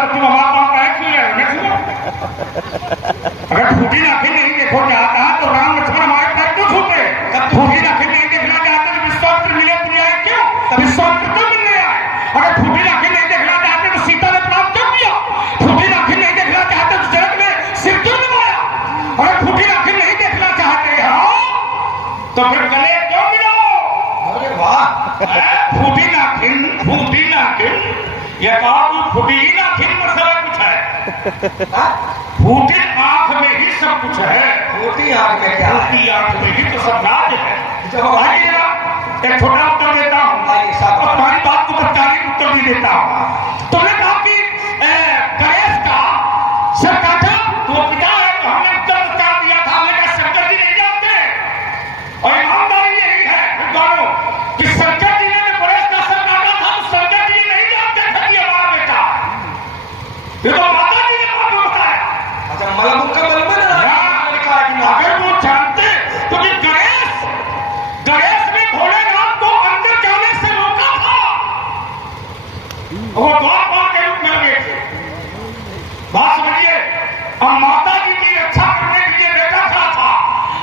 तो तुम हमारा काम काहे क्यों रहे हो? अगर फूटी आंखें नहीं देखो चाहता तो राम लक्ष्मण हमारे पैर क्यों छूटे? फूटी आंखें नहीं देखना चाहते तो विश्वामित्र मिले तुझे आए क्यों? विश्वामित्र क्यों मिलने आए? अगर फूटी आंखें नहीं देखना चाहते तो सीता ने प्रणाम क्यों किया? फूटी आंखें नहीं देखना चाहते तो जनक ने सिर क्यों निभाया? अगर फूटी आंखें नहीं देखना चाहते हो तो फिर गले क्यों मिलो? अरे वाह, फूटी नाखिन ये कहा तू फूटी नाखिन में सारा कुछ है। फूटी आंख में ही सब कुछ है। फूटी आंख में क्या है? फूटी आंख में ही तो सब राज है। जब आइए जरा एक छोटा उत्तर देता हूँ और तुम्हारी बात को तत्कालीन उत्तर भी देता हूँ। तुमने कहा कि गणेश का सर काटा तो पिता है तो हमने उत्तर तत्काल दिया था। हमने कहा शंकर जी नहीं जानते और ईमानदारी यही है विद्वानों कि शंकर जी ने गणेश का सर काटा था तो शंकर जी नहीं जानते थे कि हमारा बेटा। ये तो माता जी ने कौन बताया? अच्छा, मलमुक्का मलमे ना अगर वो जानते तो कि गणेश में भोलेनाथ को अंदर जाने से रोका था। वो द्वारपाल के रूप में लगे थे। बात समझिए, अब माता जी की रक्षा करने के लिए बेटा खड़ा था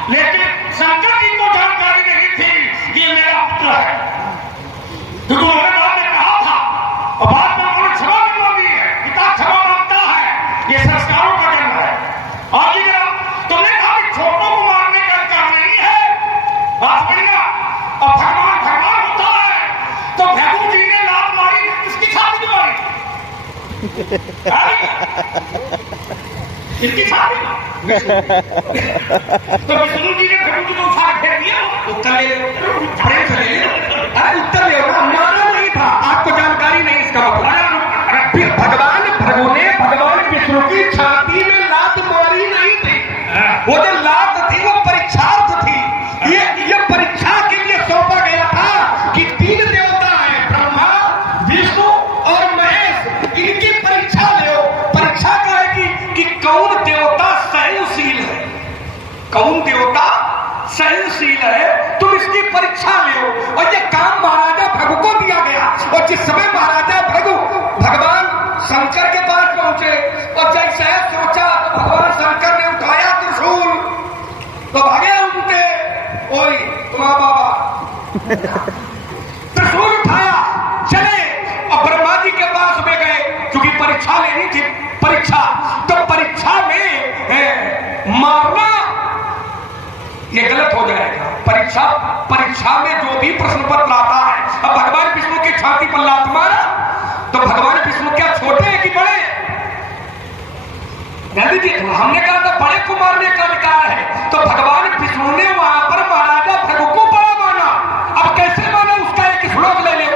लेकिन शंकर जी को जानकारी नहीं थी कि ये मेरा पुत्र है, क्योंकि उन्होंने बाद में कहा था और बाद में उन्होंने क्षमा भी मांगी है। पिता क्षमा मांगता है, ये संस्कारों का जन्म है। आगे जरा तुमने कहा कि छोटों को मारने का अधिकार नहीं है। बात समझना, अब भगवान होता है तो भैगू जी ने लात मारी किसकी छाती में मारी? किसकी छाती? तो विष्णु जी ने भैगू जी को उठा के फेंक दिया। उत्तर ले लो, अरे उत्तर ले लो। मारा नहीं था, आपको जानकारी नहीं इसका मतलब। भगवान भृगु ने भगवान विष्णु की छाती में लात मारी नहीं थी। वो जो लात थी वो परीक्षार्थ थी। ये परीक्षा के लिए सौंपा गया था कि 3 देवता हैं, ब्रह्मा विष्णु और महेश, इनकी परीक्षा लो। परीक्षा क्या है कि कौन देवता सहनशील है, कौन देवता सहनशील है, तुम इसकी परीक्षा लो। और ये काम महाराजा भृगु को दिया गया। और जिस समय महाराजा भृगु भगवान शंकर के पास पहुंचे और जैसे सोचा भगवान शंकर ने उठाया त्रिशूल तो भागे उनके, ओए तुम्हारा बाबा त्रिशूल उठाया चले और ब्रह्मा जी के पास में गए क्योंकि परीक्षा लेनी थी। परीक्षा तो परीक्षा में मारना ये गलत हो जाएगा। परीक्षा में जो भी प्रश्न पत्र आता है, अब भगवान विष्णु की छाती पर लात मारा तो भगवान विष्णु क्या छोटे हैं कि बड़े? हमने कहा था बड़े को मारने का अधिकार है, तो भगवान विष्णु ने वहां पर महाराजा भृगु को बड़ा माना। अब कैसे माना उसका एक श्लोक ले लो,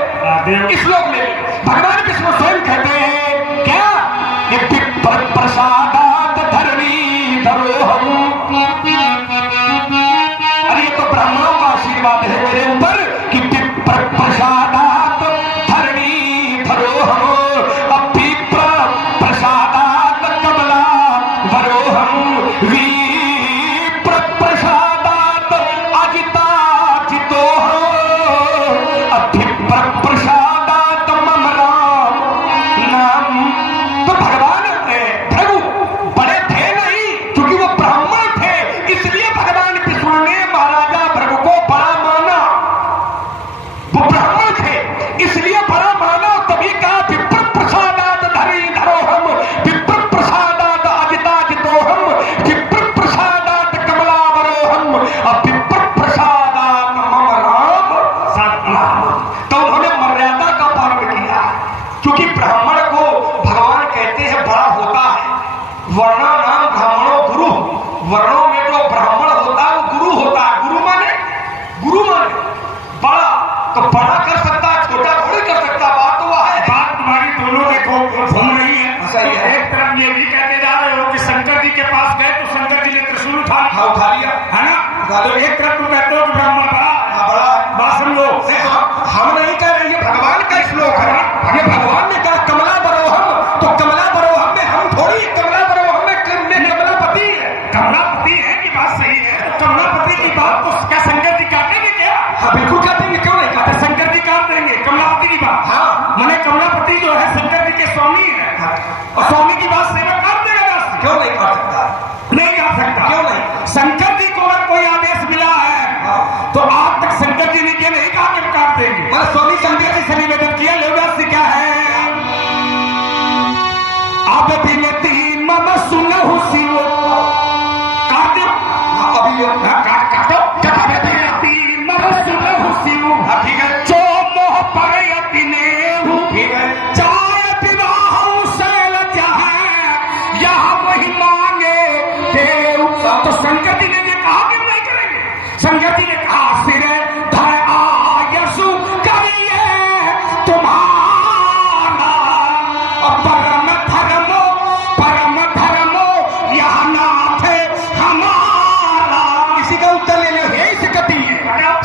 श्लोक ले लो। भगवान विष्णु स्वयं कहते हैं क्या? प्रसादात धरणी धरोहम। अरे ये तो ब्राह्मणों का आशीर्वाद है मेरे ऊपर कि प्रसादात धरणी धरोहम। प्रसादात कमला वरोहम। प्रसादात अजिता चितोहम। प्रसादात मम राम नाम। तो भगवान भृगु बड़े थे नहीं क्योंकि वो ब्राह्मण थे, इसलिए भगवान विष्णु ने महाराजा भृगु को बड़ा माना। वो ब्राह्मण थे इसलिए बड़ा माना। तभी कहा विप्र प्रसादात धरी धरोहम। विप्र प्रसादात अजिता जितोहम। विप्र प्रसादात कमलावरोहम। और विप्र प्रसादात मम राम सतनाम। तो उन्होंने मर्यादा का पालन किया क्योंकि ब्राह्मण को भगवान कहते हैं बड़ा होता है। वर्णा नाम ब्राह्मणों गुरु। वर्णों में जो ब्राह्मण होता है वो गुरु होता है। गुरु माने बड़ा, तो बड़ा कर सकता है, छोटा थोड़ी कर सकता। बात तो वह है। बात तुम्हारी दोनों देखो घूम रही है। सही है। एक तरफ ये भी कहते जा रहे हो कि शंकर जी के पास गए तो शंकर जी ने त्रिशूल उठा लिया है ना? तो एक तरफ तुम कहते हो कि ब्राह्मण बड़ा बात समझो। हम नहीं कह रहे, ये भगवान का श्लोक है। ये भगवान ने कहा कमला बरोहम, तो कमला बरोहम में हम थोड़ी, कमला बरोहम में कमलापति है। कमलापति है कि बात सही है। तो कमलापति की बात तो क्या शंकर जी काटेंगे क्या? हाँ बिल्कुल काटेंगे, क्यों नहीं काटे? शंकर जी काट देंगे कमलापति की बात। हाँ मैंने कमलापति जो है शंकर जी के स्वामी है। और स्वामी की बात सेवक कर देगा दास? क्यों नहीं कर सकता? नहीं कर सकता। क्यों नहीं? शंकर जी को अगर कोई आदेश मिला है तो आज तक शंकर जी ने ये नहीं कहा कि काट देंगे। मतलब स्वामी शंकर जी से निवेदन किया, लेवदास से क्या है? अब विनती मम सुनहु शिव, काट दो अभी काटो विनती मम सुनहु शिव, ठीक है, जो मोह पर यति नेहु, ठीक है, चाय विवाह शैलज है, यह वही मांगे देव। तो शंकर जी ने ये कहा कि नहीं करेंगे। शंकर जी ने कहा सिर धर आयसु करिए तुम्हारा, परम धर्मो यह नाथ हमारा। इसी का उत्तर ले लो। यही सिकती है।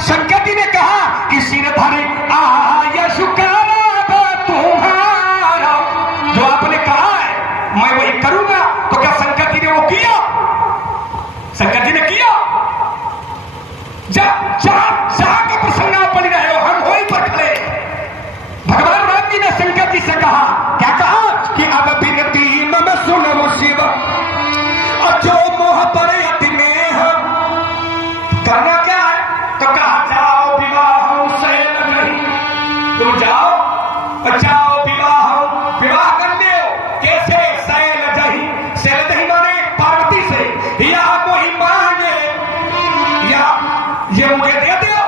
शंकर जी ने कहा कि सिर धर आयसु करो तुम्हारा, जो आपने कहा है मैं वही करूंगा। तो क्या शंकर जी ने वो किया? शंकर जी ने किया? जहां का प्रसंग आप पढ़ रहे हो, हम वहीं पर खड़े। भगवान राम जी ने शंकर जी से कहा, क्या कहा? कि अब विनती मम सुनहु शिव, और जो मोह पर यति नेह, करना क्या है? तो कहा जाओ विवाह शैल नहीं, तुम जाओ और जाओ विवाह कर लो। कैसे? शैल जही, शैल जही माने पार्वती से, या कोई मांगे या ये मुझे दे दो।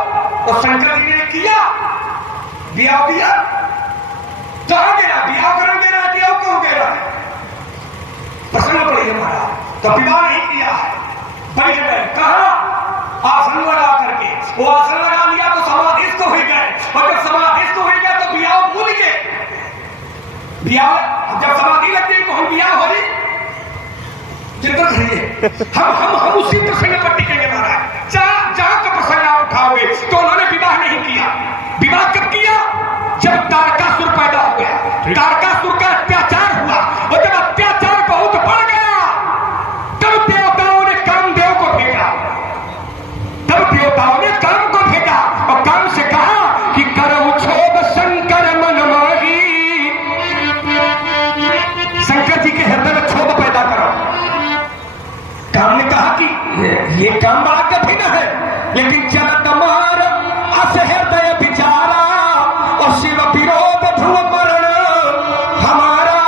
तो शंकर जी ने किया, ब्याह दिया। कहां गिरा? ब्याह करोगे ना किया क्यों गिरा? प्रसन्न पड़ी हमारा। तो विवाह नहीं किया है, बैठ गए। कहा? आसन लगा करके। वो आसन लगा लिया तो समाधिस्थ हो गए, और जब समाधिस्थ हो गए तो ब्याह भूल गए। ब्याह जब समाधि लग गई तो हम ब्याह हो गई। चिंता करिए, हम उसी प्रसंग पर टिकेंगे महाराज। जहां का प्रसंग आप उठाओगे तो उन्होंने विवाह नहीं किया। विवाह कब किया? जब तारकासुर पैदा हो गया, तारकासुर का अत्याचार हुआ, और जब अत्याचार बहुत बढ़ गया तब देवताओं ने कामदेव को भेजा। तब देवताओं ने काम को भेजा और काम से कहा कि करो क्षोभ शंकर मन माही, शंकर जी के हृदय में क्षोभ पैदा करो। काम ने कहा कि ये काम बड़ा कठिन है, लेकिन चल तमार अस हृदय विचारा, और शिव विरोध ध्रुव मरण हमारा।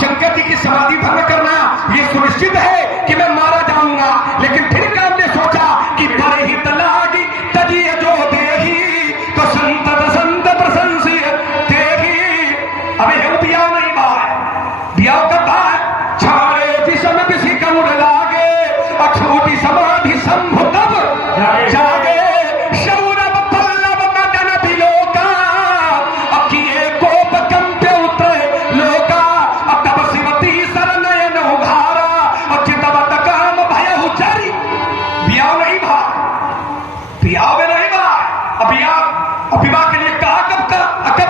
शंकर जी की समाधि भंग करना ये सुनिश्चित है कि मैं मारा जाऊंगा, लेकिन फिर काम ने सोचा कि बड़े ही तलागी तजिए जो देही, तो संत प्रशंसी देही। अबे है बिया नहीं बात, बिया का बात छाड़े विषम विषि कमुड़ लागे, अछूटी समाधि संभु तब जागे, शौरभ पल्लव मदन बिलोका, अकिए कोप कंप्य उतरे लोका, तब शिवती सरनयन उघारा, चितवत काम भयहु चारी। ब्याह नहीं भा, ब्याह में नहीं भा। अब विवाह के लिए कहा कब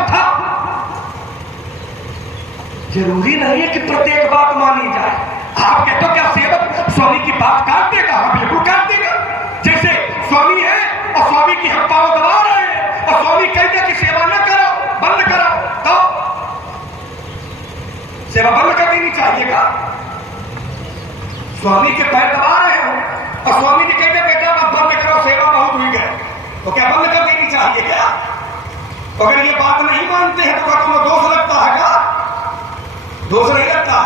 था? जरूरी नहीं है कि प्रत्येक बात मानी जाए। आप कहते हो क्या सेवक स्वामी की बात काट देगा? हाँ बिल्कुल काट देगा। जैसे स्वामी है और स्वामी की हम पाँव दबा रहे हैं, और स्वामी कहते हैं कि सेवा न करो, बंद करो, तो सेवा बंद कर देनी चाहिए का? स्वामी के पैर दबा रहे हो और स्वामी जी कहते बेटा मत बंद करो, सेवा बहुत हुई गए, तो क्या बंद कर देनी चाहिए क्या? अगर ये बात नहीं मानते हैं तो क्या तुम्हें दोष लगता है क्या? दोष नहीं लगता।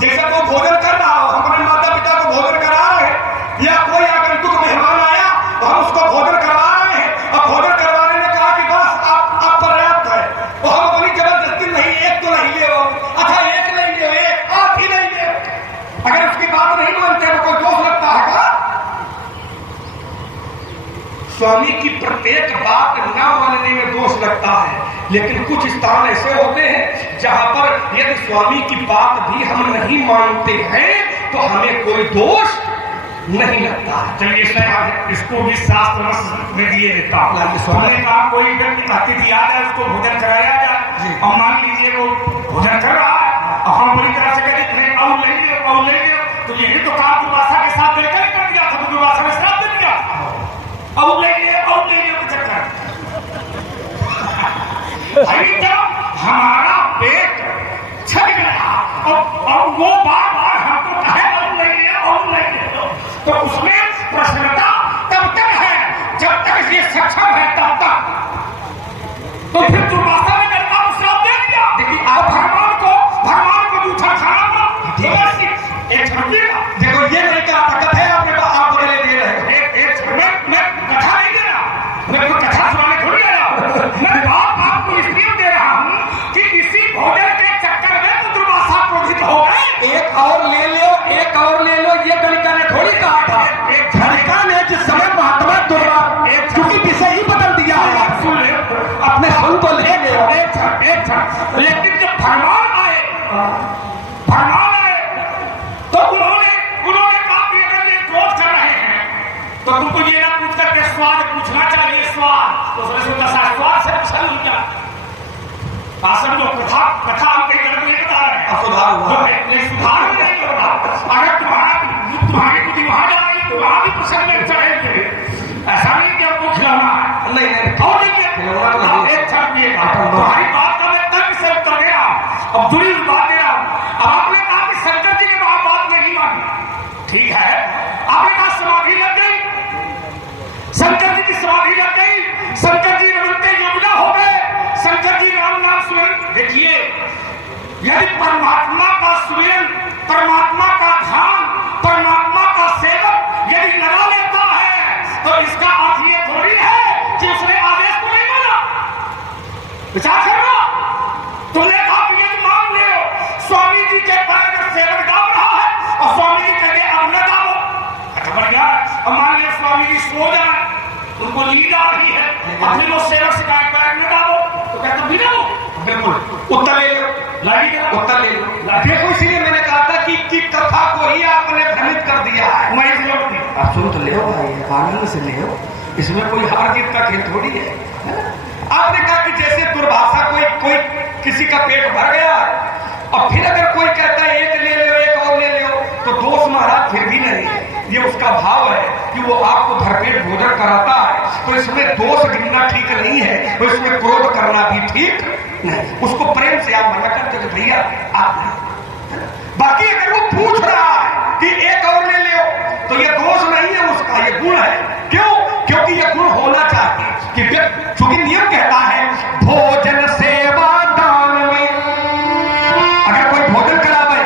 जैसे कोई भोजन कर रहा हो, हम अपने माता पिता को भोजन करा रहे हैं, या कोई आगंतुक मेहमान आया तो हम उसको भोजन करवा रहे हैं, और भोजन करवाने ने कहा कि बस आप पर्याप्त है, तो हम अपनी जबरदस्ती नहीं, एक तो नहीं ले, अच्छा एक नहीं ले, एक आठ ही नहीं ले। अगर उसकी बात नहीं मानते तो कोई दोष लगता है क्या? स्वामी की प्रत्येक बात न मानने में दोष लगता है, लेकिन कुछ स्थान ऐसे होते हैं जहां पर यदि स्वामी की बात भी हम नहीं मानते हैं तो हमें कोई दोष नहीं लगता है। चलिए इसको भी शास्त्र में दिए देता हूँ। हमने कहा कोई व्यक्ति ताकि दिया जाए, उसको भोजन कराया जाए, और मान लीजिए वो भोजन कर रहा है और हम पूरी तरह से कहें और लेंगे, तो यही तो काम दुर्वासा के साथ देकर कर दिया था, तो दुर्वासा ने श्राप दे दिया, और लेंगे चक्कर। भाई जब हमारा पेट छक गया और फरमा लाए तो उन्होंने कहा कि अगर ये क्रोध कर रहे हैं तो तुमको ये ना पूछ करके स्वाद पूछना चाहिए, स्वाद। तो उसने सोचा स्वाद से पूछा नहीं क्या आसन जो कथा हम कहीं गलत नहीं बता रहे हैं, सुधार नहीं होगा। अगर तुम्हारी बुद्धि वहां जा रही तो वहां भी प्रसंग में चढ़ेंगे, ऐसा नहीं कि हमको खिलाना है। नहीं और एक छड़िएगा तुम्हारी बात का मैं तर्क से उत्तर दे रहा हूं, अब जुड़ी हुई बात दे रहा हूं। अब आपने कहा कि शंकर जी ने वहां बात नहीं मानी, ठीक है, आपने कहा समाधि लग गई, शंकर जी की समाधि लग गई, शंकर जी रमनते योगिना हो गए, शंकर जी राम नाम सुमिरन। देखिए यदि परमात्मा का सुमिरन, परमात्मा का ध्यान, परमात्मा का सेवक यदि लगा लेता है तो इसका अर्थ ये थोड़ी है कि उसने आदेश को नहीं माना। विचार करना, तुमने कहा कि यदि मान ले स्वामी जी के पैर अगर सेवक दाब रहा है और स्वामी जी कहते अब न दाबो, अच्छा बढ़िया। अब मान लिया स्वामी जी सो जाए, उनको नींद आ रही है, अब फिर वो सेवक शिकायत पैर न दाबो तो क्या तब भी ना हो? बिल्कुल उत्तर ले लो, उत्तर ले लो। देखो इसलिए मैंने कहा था कि कथा को ही आपने भ्रमित कर दिया है। मैं जरूरत नहीं, आप सुन तो ले भाई, आनंद से ले, इसमें कोई हार जीत का खेल थोड़ी है। आपने कहा कि जैसे दुर्भाषा कोई किसी का पेट भर गया है और फिर अगर कोई कहता है एक ले लो एक और ले लो तो दोष महाराज फिर भी नहीं है, ये उसका भाव है कि वो आपको भरपेट भोजन कराता है, तो इसमें दोष गिनना ठीक नहीं है, तो इसमें क्रोध करना भी ठीक नहीं। उसको प्रेम से आप मना करते हो भैया आप नहीं। बाकी अगर वो पूछ रहा है कि एक और ले लो तो ये दोष नहीं है उसका, ये गुण है। क्यों? क्योंकि ये गुण होना चाहिए कि चूंकि नियम कहता है भोजन सेवा दान में, अगर कोई भोजन करावे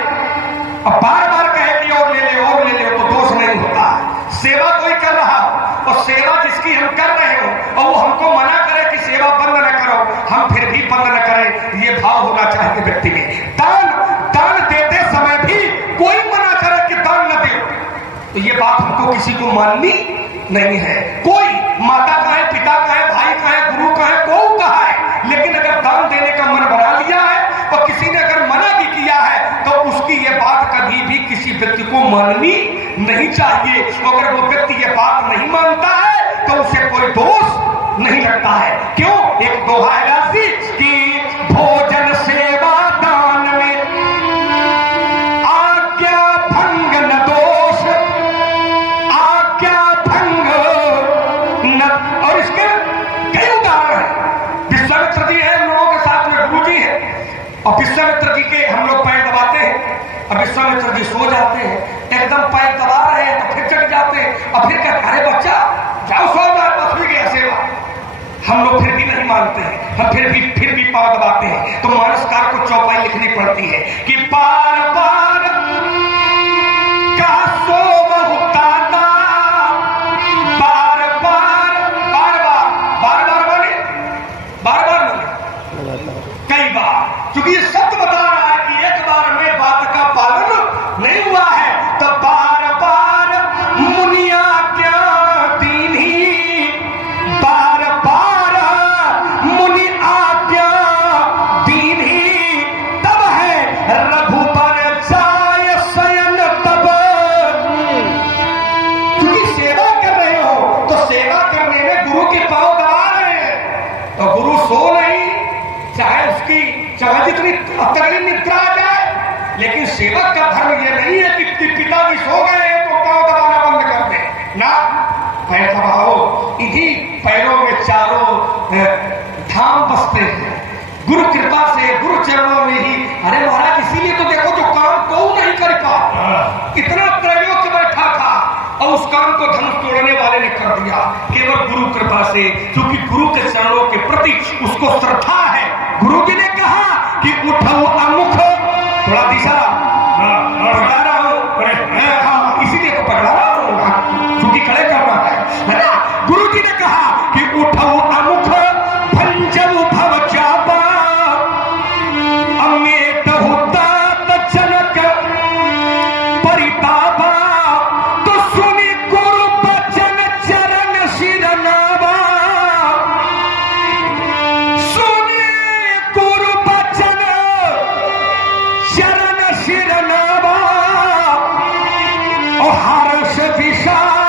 और बार बार कहे कि और ले ले तो दोष नहीं होता है। सेवा कोई कर रहा हो और सेवा जिसकी हम कर रहे हो और वो हमको मना करे कि सेवा बंद न करो, हम फिर भी बंद न करें, ये भाव होना चाहिए व्यक्ति में। दान देते समय भी कोई मना करे कि दान न दे तो ये बात हमको किसी को माननी नहीं है। कोई माता का है, पिता का है, भाई का है, गुरु का है, कौ का है, लेकिन अगर दान देने का मन बना लिया है और किसी ने अगर मना भी किया है तो उसकी ये बात कभी भी किसी व्यक्ति को माननी नहीं चाहिए। अगर वो व्यक्ति ये बात नहीं मानता है तो उसे कोई दोष नहीं लगता है। क्यों? एक दोहा है राशि कि भोजन सेवा दान में आज्ञा भंग न दोष, आज्ञा भंग न। और इसके कई उदाहरण है। विश्वामित्र जी है, लोगों के साथ में गुरु जी है और विश्वामित्र जी के हम लोग पैर दबाते हैं और विश्वामित्र जी सो जाते हैं, एकदम पैर दबा रहे हैं तो फिर चढ़ जाते हैं और फिर कहते अरे बच्चा जाओ सो जाओ, बस हुई गया सेवा। हम लोग फिर भी नहीं मानते हैं, हम फिर भी पांव दबाते हैं। तो मानसकार को चौपाई लिखनी पड़ती है कि बार बार का सो बहुता बार बार माने कई बार, क्योंकि ये सत्य बता रहा है कि एक बार में बात का पालन नहीं हुआ है तो बार बार मुनिया क्या दीनी, बार बार मुनि आज्ञा दीनी, तब है रघुबर जाय शयन तब। क्योंकि सेवा कर रहे हो तो सेवा करने में गुरु के पांव दबा रहे हैं तो गुरु सो नहीं, चाहे जितनी तगड़ी निद्रा आ जाए, लेकिन सेवक का धर्म यह नहीं है कि पिताजी सो गए तो पांव दबाना बंद कर दे ना, पैर दबाओ। इन्हीं पैरों में चारों धाम बसते हैं गुरु कृपा से, गुरु चरणों में ही। अरे महाराज इसीलिए तो देखो जो काम को नहीं कर पा, इतना त्रैलोक से बैठा था और उस काम को धनुष तोड़ने वाले ने कर दिया केवल गुरु कृपा से, क्योंकि गुरु के चरणों के प्रति उसको श्रद्धा है। गुरु जी ने कहा कि उठो अमुख, थोड़ा दिशा पकड़ा रहा हूं, इसीलिए तो पकड़ा रहा हूं क्योंकि खड़े करना है ना। गुरु जी ने कहा कि उठो अमुख भंजव भव जाबा, अमेत हुतात जनक परितापा, तो सुनी गुरु बचन चरण शिरनावा, सुनी गुरु बचन चरण यश विशाल